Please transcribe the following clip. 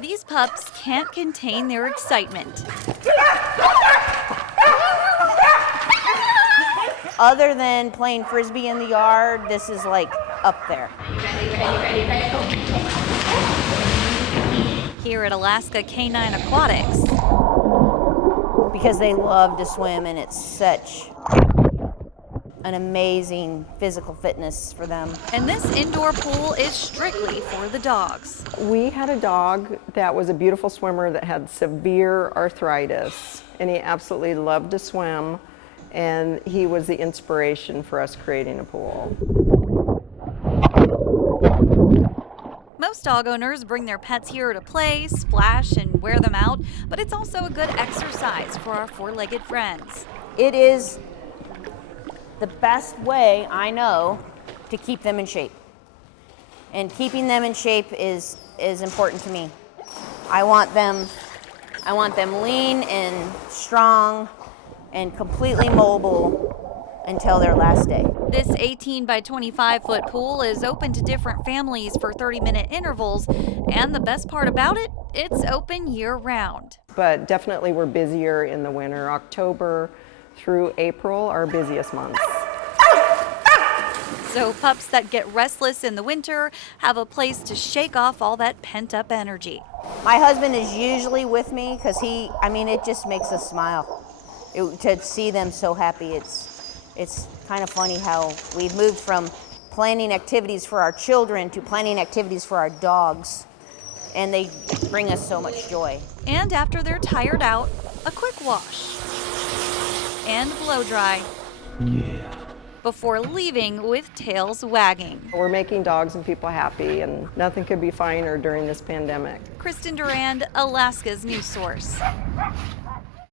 These pups can't contain their excitement. Other than playing frisbee in the yard, this is like up there. Here at Alaska K9 Aquatics, Because they love to swim, and it's such an amazing physical fitness for them. and this indoor pool is strictly for the dogs. We had a dog that was a beautiful swimmer that had severe arthritis, and he absolutely loved to swim, and he was the inspiration for us creating a pool. Most dog owners bring their pets here to play, splash, and wear them out, but it's also a good exercise for our four-legged friends. It is the best way I know to keep them in shape. And keeping them in shape is important to me. I want them lean and strong and completely mobile until their last day. This 18 by 25 foot pool is open to different families for 30-minute intervals, and the best part about it, it's open year-round. But definitely we're busier in the winter. October through April, our busiest months. So pups that get restless in the winter have a place to shake off all that pent-up energy. My husband is usually with me because it just makes us smile. To see them so happy, it's kind of funny how we've moved from planning activities for our children to planning activities for our dogs, and they bring us so much joy. And after they're tired out, a quick wash and blow dry. Before leaving with tails wagging. We're making dogs and people happy, and nothing could be finer during this pandemic. Kristen Durand, Alaska's news source.